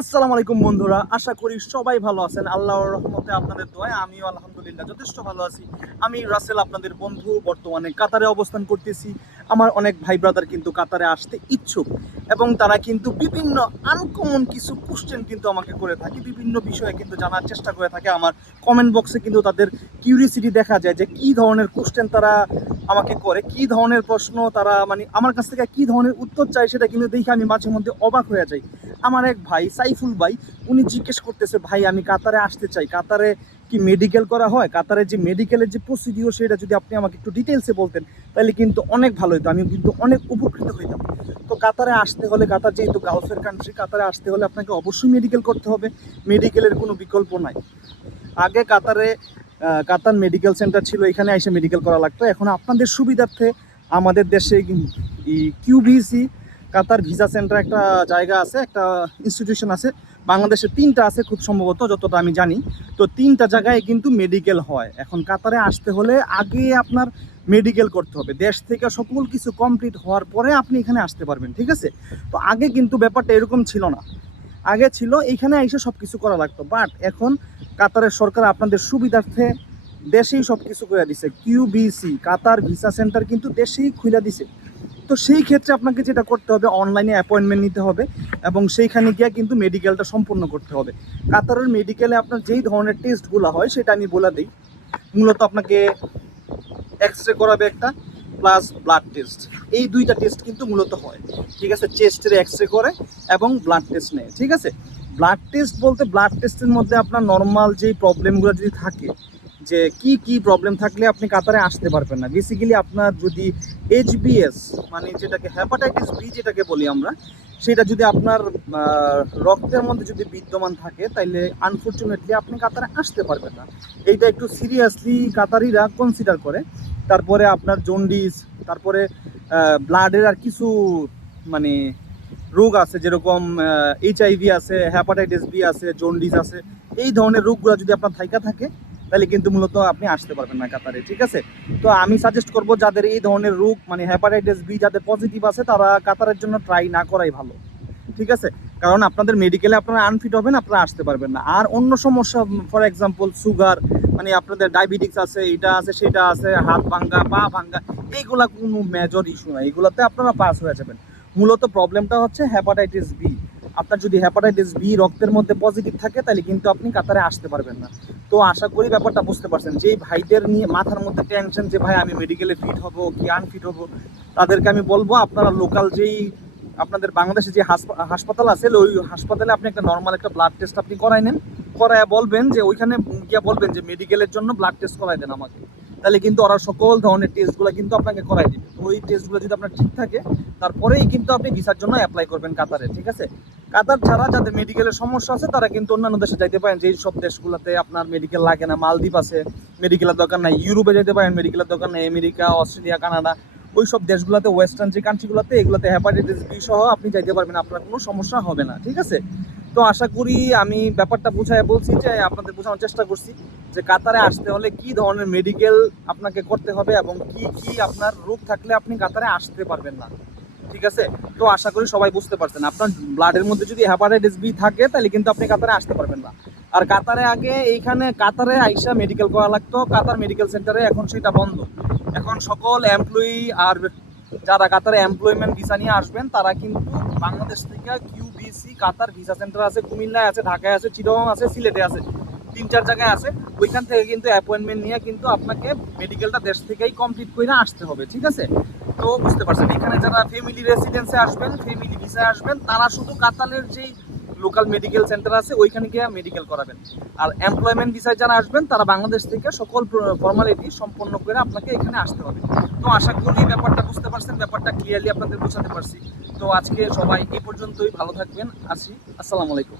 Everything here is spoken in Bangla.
আসসালামু আলাইকুম বন্ধুরা, আশা করি সবাই ভালো আছেন। আল্লাহর রহমতে আপনাদের দোয়ায় আমিও আলহামদুলিল্লাহ যথেষ্ট ভালো আছি। আমি রাসেল, আপনাদের বন্ধু, বর্তমানে কাতারে অবস্থান করতেছি। আমার অনেক ভাই ব্রাদার কিন্তু কাতারে আসতে ইচ্ছুক এবং তারা কিন্তু বিভিন্ন আনকমন কিছু কোশ্চেন কিন্তু আমাকে করে থাকে, বিভিন্ন বিষয়ে কিন্তু জানার চেষ্টা করে থাকে। আমার কমেন্ট বক্সে কিন্তু তাদের কিউরিয়াসিটি দেখা যায় যে কী ধরনের কোশ্চেন তারা আমাকে করে, কী ধরনের প্রশ্ন তারা মানে আমার কাছ থেকে কী ধরনের উত্তর চায় সেটা কিন্তু দেখে আমি মাঝে মধ্যে অবাক হয়ে যাই। আমার এক ভাই, সাইফুল ভাই, উনি জিজ্ঞেস করতেছে, ভাই, আমি কাতারে আসতে চাই। কাতারে কি মেডিকেল করা হয়? কাতারে যে মেডিকেলের যে প্রসিডিওর সেটা যদি আপনি আমাকে একটু ডিটেলসে বলতেন, তাহলে কিন্তু অনেক ভালো হতো আমি কিন্তু অনেক উপকৃত হইতাম। তো কাতারে আসতে হলে, কাতার যেহেতু গালফের কান্ট্রি কাতারে আসতে হলে আপনাকে অবশ্যই মেডিকেল করতে হবে। মেডিকেলের কোনো বিকল্প নাই। আগে কাতারে কাতার মেডিকেল সেন্টার ছিল, এখানে এসে মেডিকেল করা লাগতো। এখন আপনাদের সুবিধার্থে আমাদের দেশে কিউবিসি কাতার ভিসা সেন্টার একটা জায়গা আছে, একটা ইনস্টিটিউশন আছে। বাংলাদেশে তিনটা আছে খুব সম্ভবত, যতটা আমি জানি। তো তিনটা জায়গায় কিন্তু মেডিকেল হয়। এখন কাতারে আসতে হলে আগে আপনার মেডিকেল করতে হবে। দেশ থেকে সকল কিছু কমপ্লিট হওয়ার পরে আপনি এখানে আসতে পারবেন, ঠিক আছে? তো আগে কিন্তু ব্যাপারটা এরকম ছিল না। আগে ছিল, এইখানে এসে সব কিছু করা লাগতো। বাট এখন কাতারের সরকার আপনাদের সুবিধার্থে দেশেই সব কিছু করে দিছে কিউবিসি কাতার ভিসা সেন্টার কিন্তু দেশেই খুলে দিছে। তো সেই ক্ষেত্রে আপনাকে যেটা করতে হবে, অনলাইনে অ্যাপয়েন্টমেন্ট নিতে হবে এবং সেইখানে গিয়ে কিন্তু মেডিকেলটা সম্পূর্ণ করতে হবে। কাতারের মেডিকেলে আপনার যেই ধরনের টেস্টগুলো হয়, সেটা আমি বলে দিই। মূলত আপনাকে এক্স রে করাবে একটা প্লাস ব্লাড টেস্ট এই দুইটা টেস্ট কিন্তু মূলত হয়। ঠিক আছে? চেস্টের এক্স রে করে এবং ব্লাড টেস্ট নেয়। ঠিক আছে? ব্লাড টেস্ট বলতে ব্লাড টেস্টের মধ্যে আপনার নর্মাল যেই প্রবলেমগুলো যদি থাকে, যে কি কি প্রবলেম থাকলে আপনি কাতারে আসতে পারবেন না। বেসিক্যালি আপনার যদি এইচবিএস মানে যেটাকে হ্যাপাটাইটিস বি যেটাকে বলি আমরা, সেটা যদি আপনার রক্তের মধ্যে যদি বিদ্যমান থাকে, তাইলে আনফর্চুনেটলি আপনি কাতারে আসতে পারবেন না। এইটা একটু সিরিয়াসলি কাতারিরা কনসিডার করে। তারপরে আপনার জন্ডিস, তারপরে ব্লাডের আর কিছু মানে রোগ আছে যেরকম এইচআইভি আছে হ্যাপাটাইটিস বি আছে, জন্ডিস আছে, এই ধরনের রোগগুলো যদি আপনার থাইকা থাকে, তাহলে কিন্তু মূলত আপনি আসতে পারবেন না কাতারে, ঠিক আছে? তো আমি সাজেস্ট করব যাদের এই ধরনের রোগ মানে হ্যাপাটাইটিস বি যাদের পজিটিভ আছে, তারা কাতারের জন্য ট্রাই না করাই ভালো, ঠিক আছে? কারণ আপনাদের মেডিকেলে আপনারা আনফিট হবেন, আপনারা আসতে পারবেন না। আর অন্য সমস্যা ফর এক্সাম্পল সুগার মানে আপনাদের ডায়াবেটিক্স আছে, এটা আছে, সেটা আছে, হাত ভাঙ্গা, পা ভাঙ্গা, এইগুলা কোনো মেজর ইস্যু না এগুলোতে আপনারা পাস হয়ে যাবেন। মূলত প্রবলেমটা হচ্ছে হ্যাপাটাইটিস বি আপনার যদি হ্যাপাটাইটিস বি রক্তের মধ্যে পজিটিভ থাকে, তাহলে কিন্তু আপনি কাতারে আসতে পারবেন না। তো আশা করি ব্যাপারটা বুঝতে পারছেন। যেই ভাইদের নিয়ে মাথার মধ্যে টেনশন যে, ভাই, আমি মেডিকেলে ফিট হব কি আনফিট হব? তাদেরকে আমি বলব, আপনারা লোকাল যেই, আপনাদের বাংলাদেশে যে হাসপা- হাসপাতাল আছে, ওই হাসপাতালে আপনি একটা নর্মাল একটা ব্লাড টেস্ট আপনি করাই নেন। করায় বলবেন যে ওইখানে গিয়ে বলবেন যে মেডিকেলের জন্য ব্লাড টেস্ট করাই দেন আমাকে। তাহলে কিন্তু ওরা সকল ধরনের টেস্টগুলো কিন্তু আপনাকে করাই দিবে। তো ওই টেস্টগুলো যদি আপনার ঠিক থাকে, তারপরেই কিন্তু আপনি ভিসার জন্য অ্যাপ্লাই করবেন কাতারে, ঠিক আছে? কাতার ছাড়া যাদের মেডিকেলের সমস্যা আছে, তারা কিন্তু অন্যান্য দেশে যাইতে পারেন। যেই সব দেশগুলোতে আপনার মেডিকেল লাগে না, মালদ্বীপ আছে মেডিকেলের দরকার নাই, ইউরোপে যেতে পারেন মেডিকেলের দরকার নাই, আমেরিকা, অস্ট্রেলিয়া, কানাডা, ওই সব দেশগুলোতে ওয়েস্টার্ন যে কান্ট্রিগুলোতে এগুলোতে হ্যাপাটাইটিস বি সহ আপনি যাইতে পারবেন, আপনার কোনো সমস্যা হবে না, ঠিক আছে? তো আশা করি আমি ব্যাপারটা বুঝায় বলছি যে আপনাদের বোঝানোর চেষ্টা করছি যে কাতারে আসতে হলে কি ধরনের মেডিকেল আপনাকে করতে হবে এবং কি কি আপনার রোগ থাকলে আপনি কাতারে আসতে পারবেন না। ঠিক আছে? তো আশা করি সবাই বুঝতে পারছেন। আপনার ব্লাডের মধ্যে যদি হ্যাপাটাইটিস বি থাকে, তাহলে কিন্তু আপনি কাতারে আসতে পারবেন না। আর কাতারে আগে এইখানে কাতারে আইসা মেডিকেল করা লাগতো। কাতার মেডিকেল সেন্টারে এখন সেটা বন্ধ। এখন সকল এমপ্লয়ি আর যারা কাতারে এমপ্লয়মেন্ট ভিসা নিয়ে আসবেন, তারা কিন্তু বাংলাদেশ থেকে কিউবিসি কাতার ভিসা সেন্টার আছে, কুমিল্লায় আছে, ঢাকায় আছে চিরং আছে, সিলেটে আছে, তিন চার জায়গায় আছে। ওইখান থেকে কিন্তু অ্যাপয়েন্টমেন্ট নিয়ে কিন্তু আপনাকে মেডিকেলটা দেশ থেকেই কমপ্লিট করে আসতে হবে, ঠিক আছে? তো বুঝতে পারছেন, এখানে যারা ফ্যামিলি রেসিডেন্সে আসবেন ফ্যামিলি ভিসায় আসবেন, তারা শুধু কাতারের যেই লোকাল মেডিকেল সেন্টার আছে, ওইখানে গিয়ে মেডিকেল করাবেন। আর এমপ্লয়মেন্ট ভিসায় যারা আসবেন, তারা বাংলাদেশ থেকে সকল ফর্মালিটি সম্পন্ন করে আপনাকে এখানে আসতে হবে। তো আশা করি ব্যাপারটা বুঝতে পারছেন, ব্যাপারটা ক্লিয়ারলি আপনাদের বোঝাতে পারছি। তো আজকে সবাই এই পর্যন্তই, ভালো থাকবেন, আসি। আসসালামু আলাইকুম।